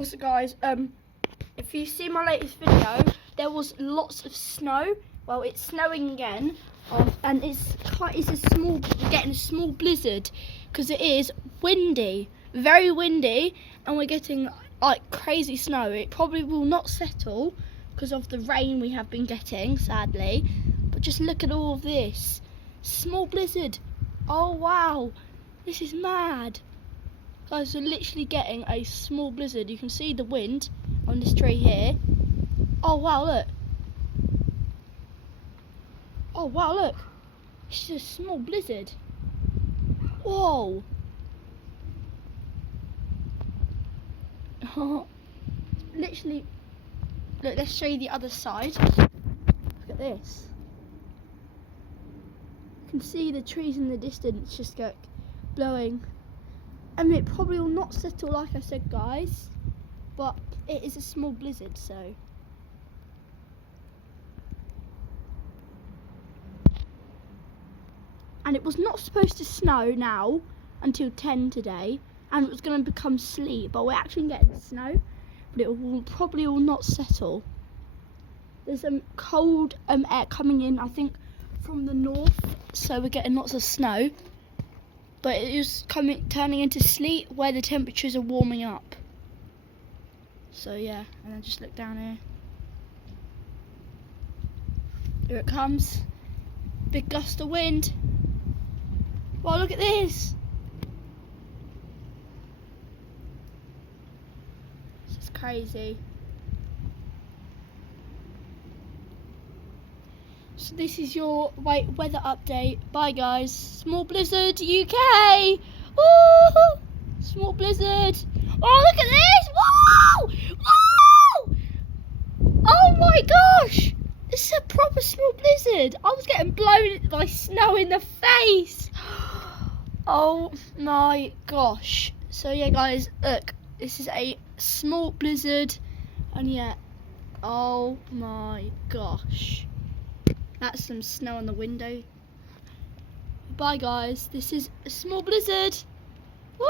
What's up, guys? If you see my latest video, there was lots of snow. Well, it's snowing again, and it's getting a small blizzard because it is windy, very windy, and we're getting like crazy snow. It probably will not settle because of the rain we have been getting, sadly. But just look at all of this small blizzard. Oh wow, this is mad. Guys, we're literally getting a small blizzard. You can see the wind on this tree here. Oh wow, look. Oh wow, look. It's just a small blizzard. Whoa. Literally, look, let's show you the other side. Look at this. You can see the trees in the distance just go blowing. I mean, it probably will not settle, like I said, guys, but it is a small blizzard, so. And it was not supposed to snow now until 10 today, and it was going to become sleet, but we're actually getting snow, but it will probably will not settle. There's some cold air coming in, I think, from the north, so we're getting lots of snow. But it is turning into sleet where the temperatures are warming up. So yeah, and then just look down here. Here it comes. Big gust of wind. Wow, look at this. This is crazy. So this is your weather update. Bye guys. Small blizzard UK. Woo! Small blizzard. Oh, look at this. Whoa! Whoa! Oh my gosh. This is a proper small blizzard. I was getting blown by snow in the face. Oh my gosh. So yeah guys, look. This is a small blizzard. And yeah. Oh my gosh. That's some snow on the window. Bye guys, this is a small blizzard. Woo!